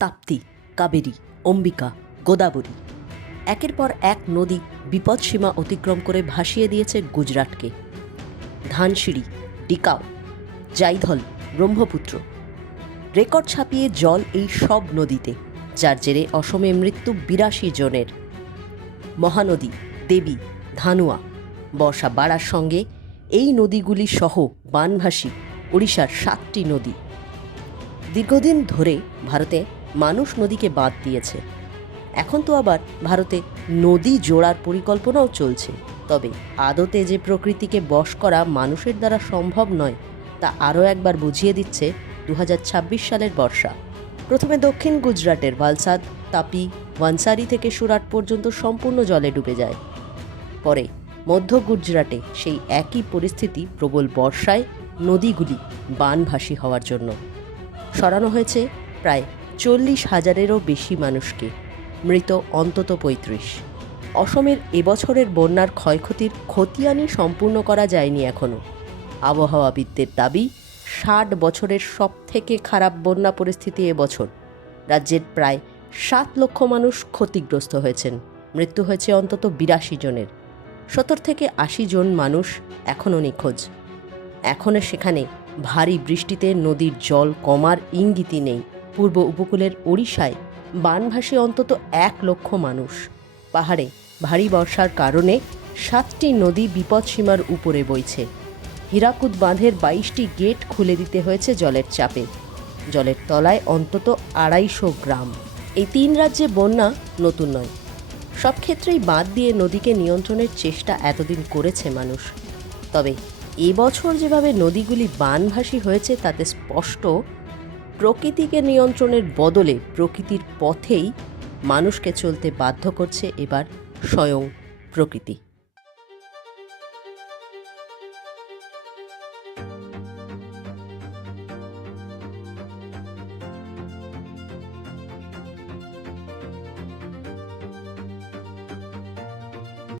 তাপ্তি, কাবেরী, অম্বিকা, গোদাবরী একের পর এক নদী বিপদসীমা অতিক্রম করে ভাসিয়ে দিয়েছে গুজরাটকে। ধানসিঁড়ি, ডিকাও, জাইধল, ব্রহ্মপুত্র রেকর্ড ছাপিয়ে জল এই সব নদীতে, যার জেরে অসমে মৃত্যু ৮২ জনের। মহানদী, দেবী, ধানুয়া বর্ষা বাড়ার সঙ্গে এই নদীগুলি সহ বানভাসী ওড়িশার ৭টি নদী। দীর্ঘদিন ধরে ভারতে মানুষ নদীকে বাদ দিয়েছে। এখন তো আবার ভারতে নদী জোড়ার পরিকল্পনাও চলছে। তবে আদতে যে প্রকৃতিকে বশ করা মানুষের দ্বারা সম্ভব নয়, তা আরও একবার বুঝিয়ে দিচ্ছে ২০২৬ সালের বর্ষা। প্রথমে দক্ষিণ গুজরাটের ভালসাদ, তাপি, ওয়ানসারি থেকে সুরাট পর্যন্ত সম্পূর্ণ জলে ডুবে যায়। পরে মধ্য গুজরাটে সেই একই পরিস্থিতি প্রবল বর্ষায় নদীগুলি বানভাসী হওয়ার জন্য। সরানো হয়েছে প্রায় ৪০,০০০-এরও বেশি মানুষকে, মৃত অন্তত ৩৫। অসমের এবছরের বন্যার ক্ষয়ক্ষতির খতিয়ানই সম্পূর্ণ করা যায়নি এখনও। আবহাওয়াবিদদের দাবি, ৬০ বছরের সবথেকে খারাপ বন্যা পরিস্থিতি এবছর। রাজ্যের প্রায় ৭ লক্ষ মানুষ ক্ষতিগ্রস্ত হয়েছেন, মৃত্যু হয়েছে অন্তত ৮২ জনের। ৭০ থেকে ৮০ জন মানুষ এখনও নিখোঁজ। এখনও সেখানে ভারী বৃষ্টিতে নদীর জল কমার ইঙ্গিতই নেই। পূর্ব উপকূলের ওড়িশায় বানভাসী অন্তত ১ লক্ষ মানুষ। পাহাড়ে ভারী বর্ষার কারণে ৭টি নদী বিপদসীমার উপরে বইছে। হীরাকুদ বাঁধের ২২টি গেট খুলে দিতে হয়েছে জলের চাপে। জলের তলায় অন্তত ২৫০ গ্রাম। এই ৩ রাজ্যে বন্যা নতুন নয়। সব ক্ষেত্রেই বাঁধ দিয়ে নদীকে নিয়ন্ত্রণের চেষ্টা এতদিন করেছে মানুষ। তবে এবছর যেভাবে নদীগুলি বানভাসী হয়েছে তাতে স্পষ্ট, প্রকৃতিকে নিয়ন্ত্রণের বদলে প্রকৃতির পথেই মানুষকে চলতে বাধ্য করছে এবার স্বয়ং প্রকৃতি।